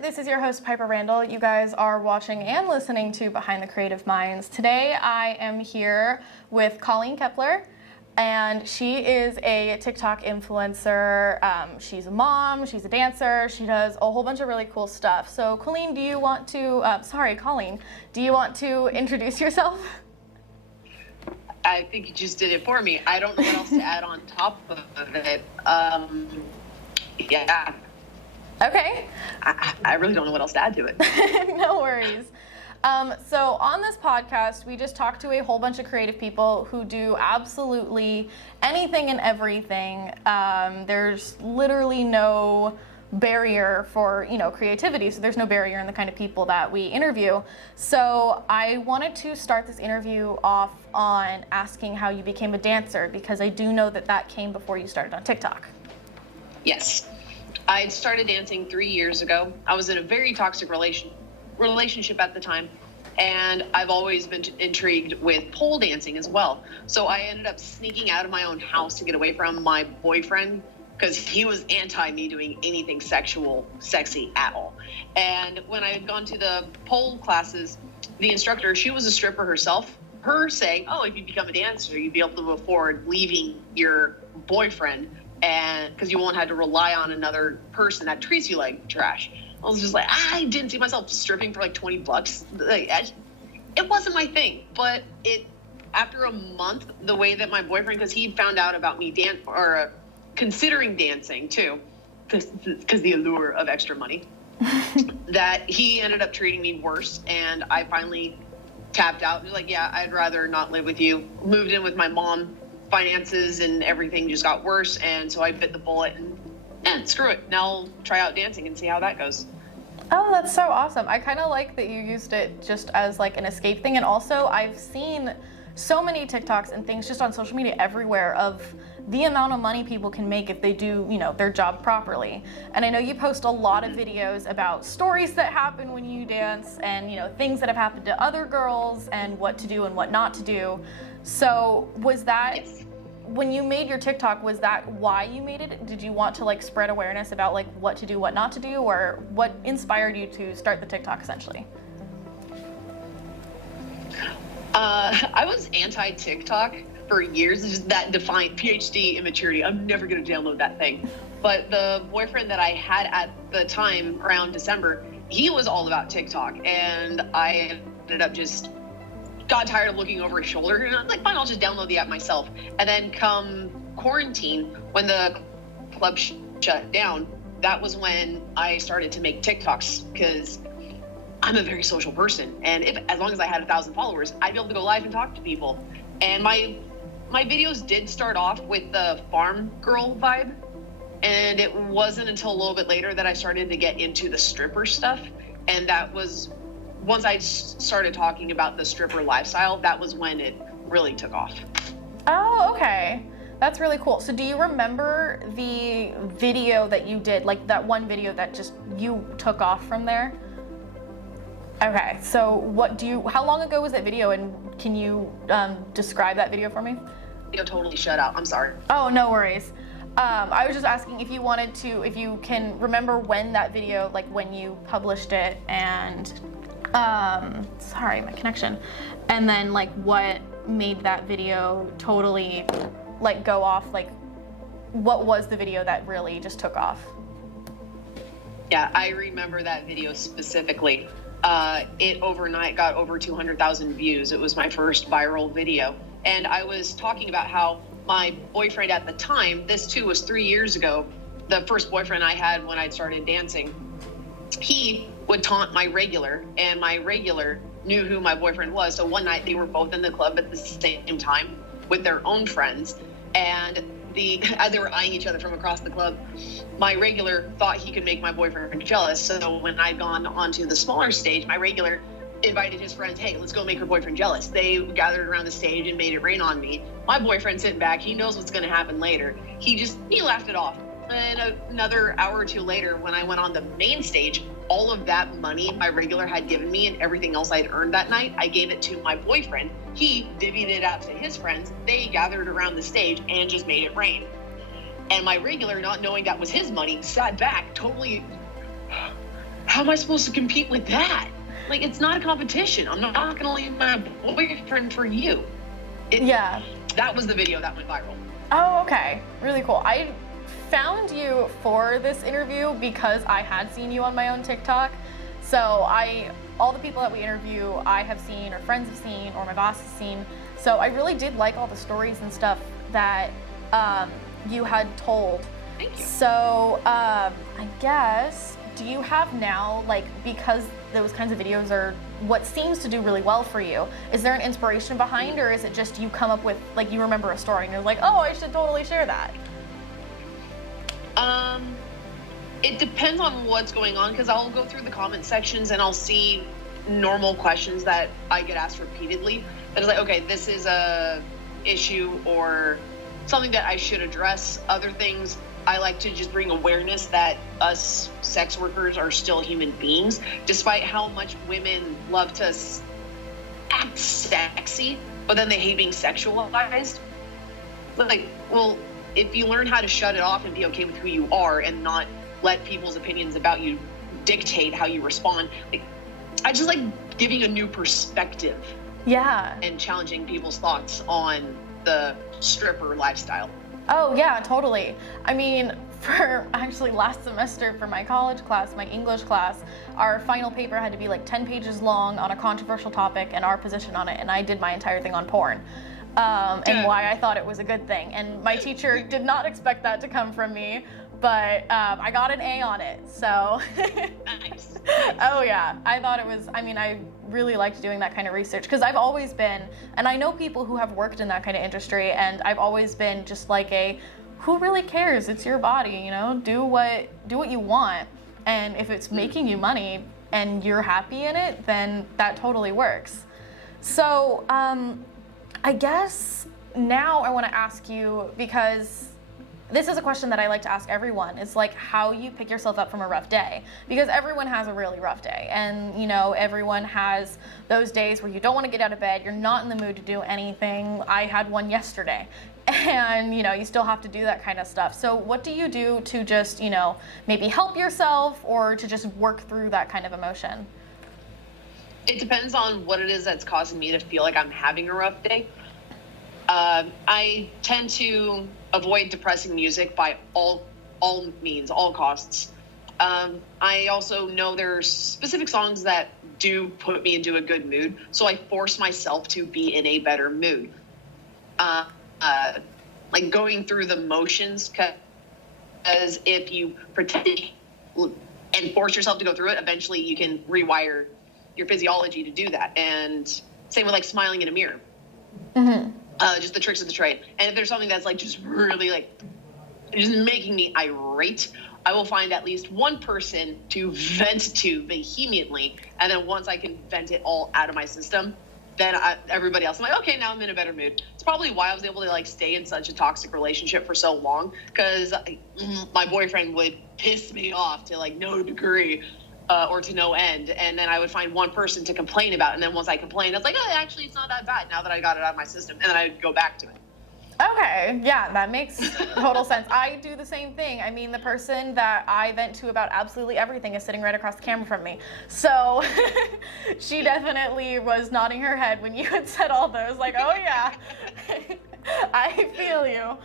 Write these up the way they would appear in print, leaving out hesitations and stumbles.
This is your host, Piper Randall. You guys are watching and listening to Behind the Creative Minds. Today, I am here with Colleen Kepler, and she is a TikTok influencer. She's a mom, she's a dancer, she does a whole bunch of really cool stuff. So, Colleen, do you want to introduce yourself? I think you just did it for me. I don't know what else to add on top of it. Yeah. Okay. I really don't know what else to add to it. No worries. So on this podcast, we just talk to a whole bunch of creative people who do absolutely anything and everything. There's literally no barrier for, creativity. So there's no barrier in the kind of people that we interview. So I wanted to start this interview off on asking how you became a dancer, because I do know that came before you started on TikTok. Yes. I started dancing 3 years ago. I was in a very toxic relationship at the time, and I've always been intrigued with pole dancing as well. So I ended up sneaking out of my own house to get away from my boyfriend, because he was anti me doing anything sexy at all. And when I had gone to the pole classes, the instructor, she was a stripper herself, her saying, oh, if you become a dancer, you'd be able to afford leaving your boyfriend, and because you won't have to rely on another person that treats you like trash. I was just like, I didn't see myself stripping for like $20. It wasn't my thing. But after a month, the way that my boyfriend, because he found out about me considering dancing too, because the allure of extra money, that he ended up treating me worse, and I finally tapped out. He was like, yeah, I'd rather not live with you. Moved in with my mom. Finances and everything just got worse, and so I bit the bullet and screw it. Now I'll try out dancing and see how that goes. Oh, that's so awesome. I kind of like that you used it just as like an escape thing. And also I've seen so many TikToks and things just on social media everywhere of the amount of money people can make if they do, their job properly. And I know you post a lot of videos about stories that happen when you dance and, things that have happened to other girls and what to do and what not to do. So was that, yes. When you made your TikTok, was that why you made it? Did you want to spread awareness about what to do, what not to do, or what inspired you to start the TikTok essentially? I was anti-TikTok for years. It's just that defiant PhD immaturity. I'm never going to download that thing. But the boyfriend that I had at the time, around December, he was all about TikTok, and I ended up just got tired of looking over his shoulder, and I was like, fine, I'll just download the app myself. And then come quarantine, when the club shut down, that was when I started to make TikToks, because I'm a very social person, and as long as I had 1,000 followers, I'd be able to go live and talk to people. And my videos did start off with the farm girl vibe, and it wasn't until a little bit later that I started to get into the stripper stuff, and that was once I started talking about the stripper lifestyle, that was when it really took off. Oh, okay. That's really cool. So do you remember the video that you did, that one video that just you took off from there? Okay, so how long ago was that video, and can you describe that video for me? Video totally shut out, I'm sorry. Oh, no worries. I was just asking if you can remember when that video, when you published it, and sorry, my connection. And then what made that video totally go off? What was the video that really just took off? Yeah, I remember that video specifically. It overnight got over 200,000 views. It was my first viral video. And I was talking about how my boyfriend at the time, this too was 3 years ago, the first boyfriend I had when I started dancing, he would taunt my regular, and my regular knew who my boyfriend was. So one night they were both in the club at the same time with their own friends, and as they were eyeing each other from across the club, my regular thought he could make my boyfriend jealous. So when I'd gone onto the smaller stage, my regular invited his friends, hey, let's go make her boyfriend jealous. They gathered around the stage and made it rain on me. My boyfriend sitting back, he knows what's going to happen later. He laughed it off. And another hour or two later, when I went on the main stage, all of that money my regular had given me and everything else I'd earned that night, I gave it to my boyfriend. He divvied it out to his friends. They gathered around the stage and just made it rain. And my regular, not knowing that was his money, sat back totally how am I supposed to compete with that? Like, it's not a competition. I'm not going to leave my boyfriend for you. Yeah. That was the video that went viral. Oh, okay. Really cool. I found you for this interview because I had seen you on my own TikTok. So all the people that we interview, I have seen, or friends have seen, or my boss has seen. So I really did like all the stories and stuff that you had told. Thank you. So I guess, do you have now, like, because those kinds of videos are what seems to do really well for you, is there an inspiration behind, or is it just you come up with, like, you remember a story and you're like, oh, I should totally share that? It depends on what's going on, because I'll go through the comment sections and I'll see normal questions that I get asked repeatedly. That is like, okay, this is a issue or something that I should address. Other things, I like to just bring awareness that us sex workers are still human beings, despite how much women love to act sexy, but then they hate being sexualized. Like, well, if you learn how to shut it off and be okay with who you are and not let people's opinions about you dictate how you respond, like, I just like giving a new perspective. Yeah. And challenging people's thoughts on the stripper lifestyle. Oh, yeah, totally. I mean, for actually last semester for my college class, my English class, our final paper had to be like 10 pages long on a controversial topic and our position on it, and I did my entire thing on porn. And why I thought it was a good thing. And my teacher did not expect that to come from me, but I got an A on it, so. Nice. Oh yeah, I thought it was, I mean, I really liked doing that kind of research, because I've always been, and I know people who have worked in that kind of industry, and I've always been just like who really cares? It's your body, you know? Do what you want, and if it's making you money and you're happy in it, then that totally works. So, I guess now I want to ask you, because this is a question that I like to ask everyone, is like how you pick yourself up from a rough day, because everyone has a really rough day, and you know, everyone has those days where you don't want to get out of bed, you're not in the mood to do anything. I had one yesterday, and you know, you still have to do that kind of stuff. So what do you do to just, you know, maybe help yourself or to just work through that kind of emotion? It depends on what it is that's causing me to feel like I'm having a rough day. I tend to avoid depressing music by all means, all costs. I also know there's specific songs that do put me into a good mood, so I force myself to be in a better mood. Like going through the motions, because if you pretend and force yourself to go through it, eventually you can rewire your physiology to do that. And same with like smiling in a mirror. Mm-hmm. Just the tricks of the trade. And if there's something that's like just really like just making me irate, I will find at least one person to vent to vehemently, and then once I can vent it all out of my system, then everybody else, I'm like, okay, now I'm in a better mood. It's probably why I was able to like stay in such a toxic relationship for so long, because my boyfriend would piss me off to like no degree. Or to no end, and then I would find one person to complain about, and then once I complained, I was like, oh, actually, it's not that bad now that I got it out of my system, and then I would go back to it. Okay, yeah, that makes total sense. I do the same thing. I mean, the person that I vent to about absolutely everything is sitting right across the camera from me. So she definitely was nodding her head when you had said all those, like, oh yeah, I feel you.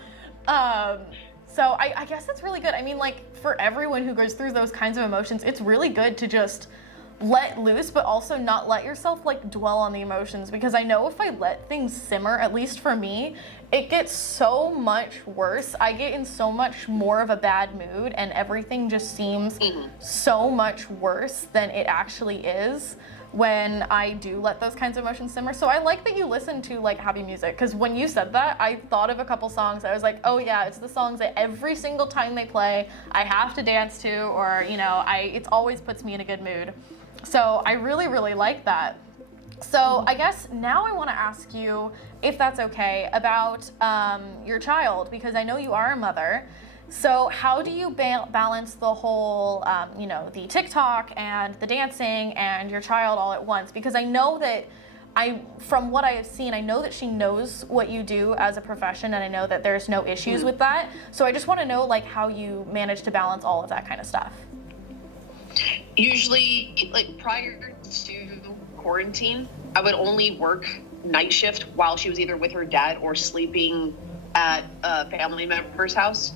So I guess that's really good. I mean, like, for everyone who goes through those kinds of emotions, it's really good to just let loose, but also not let yourself like dwell on the emotions, because I know if I let things simmer, at least for me, it gets so much worse. I get in so much more of a bad mood, and everything just seems so much worse than it actually is when I do let those kinds of emotions simmer. So I like that you listen to like happy music, because when you said that, I thought of a couple songs. I was like, oh yeah, it's the songs that every single time they play, I have to dance to, or you know, it always puts me in a good mood. So I really, really like that. So I guess now I want to ask you, if that's okay, about your child, because I know you are a mother. So how do you balance the whole, you know, the TikTok and the dancing and your child all at once? Because I know that from what I have seen, I know that she knows what you do as a profession, and I know that there's no issues with that. So I just want to know like how you manage to balance all of that kind of stuff. Usually, like prior to quarantine, I would only work night shift while she was either with her dad or sleeping at a family member's house.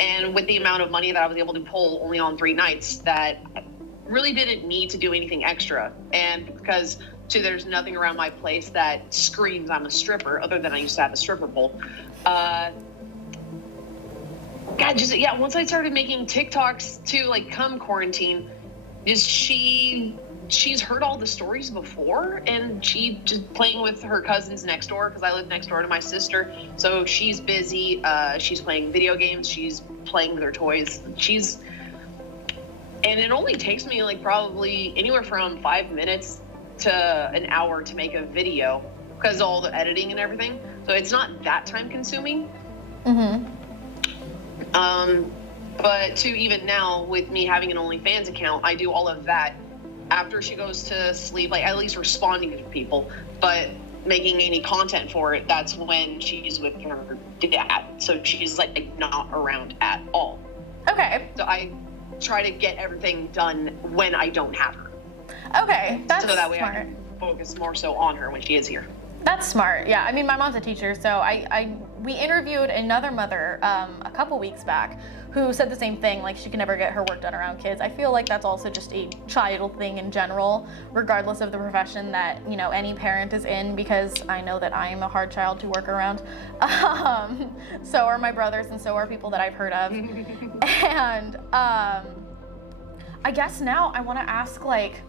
And with the amount of money that I was able to pull only on 3 nights, that I really didn't need to do anything extra. And because there's nothing around my place that screams I'm a stripper, other than I used to have a stripper pole. Once I started making TikToks to like come quarantine, she's heard all the stories before, and she just playing with her cousins next door, because I live next door to my sister. So she's busy. She's playing video games. She's playing with her toys. And it only takes me like probably anywhere from 5 minutes to an hour to make a video, because of all the editing and everything. So it's not that time consuming. Mm-hmm. But to even now, with me having an OnlyFans account, I do all of that after she goes to sleep, like at least responding to people, but making any content for it, that's when she's with her dad. So she's like not around at all. Okay. So I try to get everything done when I don't have her. Okay, that's so that way smart. I can focus more so on her when she is here. That's smart. Yeah, I mean, my mom's a teacher, so we interviewed another mother a couple weeks back who said the same thing, like she can never get her work done around kids. I feel like that's also just a child thing in general, regardless of the profession that, you know, any parent is in, because I know that I am a hard child to work around. So are my brothers, and so are people that I've heard of. And I guess now I want to ask, like,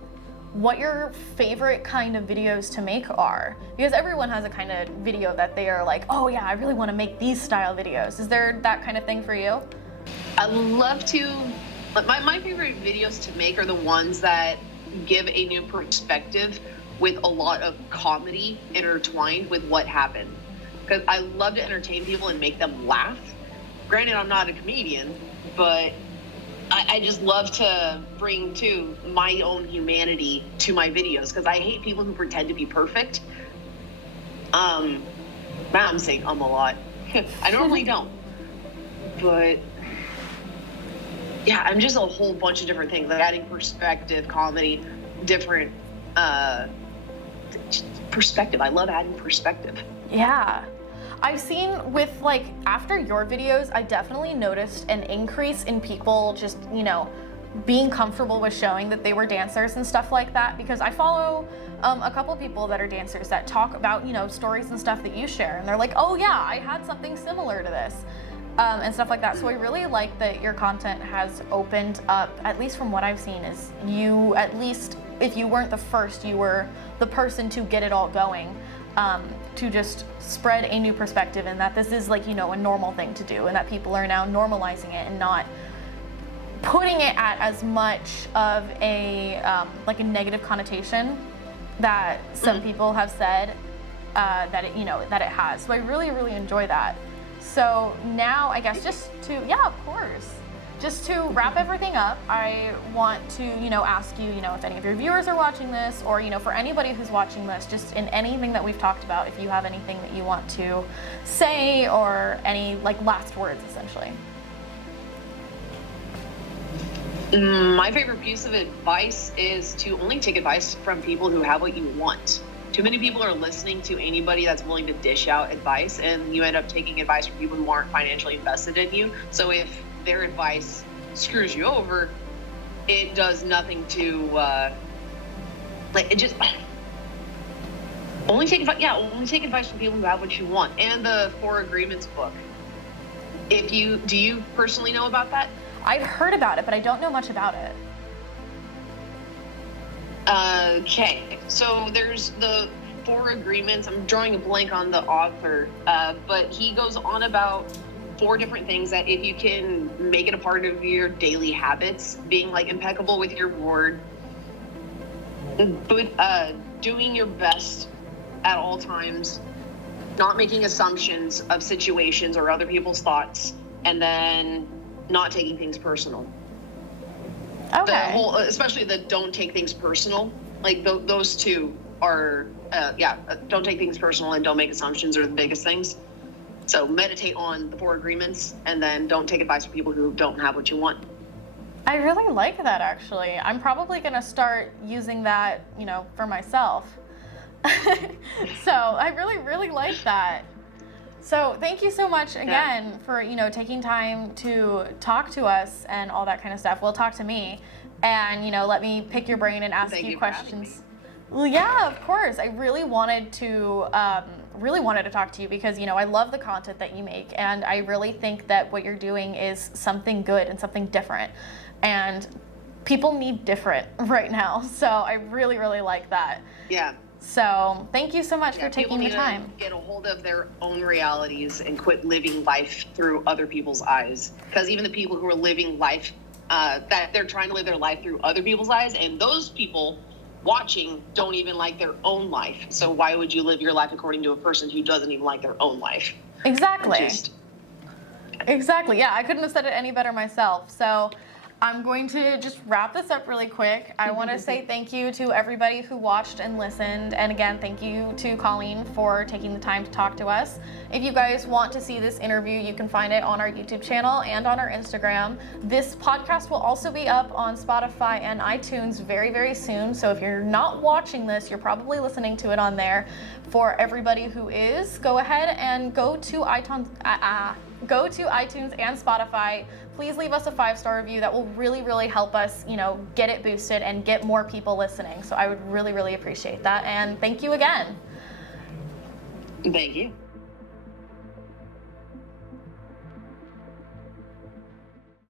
what your favorite kind of videos to make are, because everyone has a kind of video that they are like, oh yeah, I really want to make these style videos. Is there that kind of thing for you? I love to, my favorite videos to make are the ones that give a new perspective with a lot of comedy intertwined with what happened, because I love to entertain people and make them laugh. Granted, I'm not a comedian, but I just love to bring to my own humanity to my videos, because I hate people who pretend to be perfect. I'm saying a lot. I normally don't. But yeah, I'm just a whole bunch of different things, like adding perspective, comedy, different perspective. I love adding perspective. Yeah. I've seen with, like, after your videos, I definitely noticed an increase in people just, you know, being comfortable with showing that they were dancers and stuff like that, because I follow a couple people that are dancers that talk about, you know, stories and stuff that you share, and they're like, oh yeah, I had something similar to this, and stuff like that. So I really like that your content has opened up, at least from what I've seen, is you, at least if you weren't the first, you were the person to get it all going. To just spread a new perspective, and that this is, like, you know, a normal thing to do, and that people are now normalizing it and not putting it at as much of a like a negative connotation that some people have said that it, you know, that it has. So I really enjoy that. So now I guess just to wrap everything up, I want to, you know, ask you, you know, if any of your viewers are watching this, or, you know, for anybody who's watching this, just in anything that we've talked about, if you have anything that you want to say, or any, like, last words, essentially. My favorite piece of advice is to only take advice from people who have what you want. Too many people are listening to anybody that's willing to dish out advice, and you end up taking advice from people who aren't financially invested in you. So if their advice screws you over, it does nothing to like, it just only take advice from people who have what you want. And the 4 Agreements book, do you personally know about that? I've heard about it, but I don't know much about it. Okay, so there's the 4 Agreements. I'm drawing a blank on the author, but he goes on about 4 different things that if you can make it a part of your daily habits, being like impeccable with your word, but doing your best at all times, not making assumptions of situations or other people's thoughts, and then not taking things personal. Okay. Especially the don't take things personal, like those 2 are, don't take things personal and don't make assumptions are the biggest things. So meditate on the 4 Agreements, and then don't take advice from people who don't have what you want. I really like that, actually. I'm probably going to start using that, for myself. So I really, really like that. So thank you so much again for, taking time to talk to us and all that kind of stuff. Well, talk to me and, let me pick your brain and ask you questions. Well, yeah, of course. I really wanted to talk to you because, I love the content that you make, and I really think that what you're doing is something good and something different. And people need different right now. So I really, really like that. Yeah. So thank you so much for taking the time. People need to get a hold of their own realities and quit living life through other people's eyes. Because even the people who are living life, that they're trying to live their life through other people's eyes, and those people watching don't even like their own life. So why would you live your life according to a person who doesn't even like their own life? Exactly. Exactly. Yeah, I couldn't have said it any better myself. So I'm going to just wrap this up really quick. I want to say thank you to everybody who watched and listened. And again, thank you to Colleen for taking the time to talk to us. If you guys want to see this interview, you can find it on our YouTube channel and on our Instagram. This podcast will also be up on Spotify and iTunes very, very soon. So if you're not watching this, you're probably listening to it on there. For everybody who is, go ahead and go to iTunes and Spotify. Please leave us a 5-star review. That will really, really help us, get it boosted and get more people listening. So I would really, really appreciate that. And thank you again. Thank you.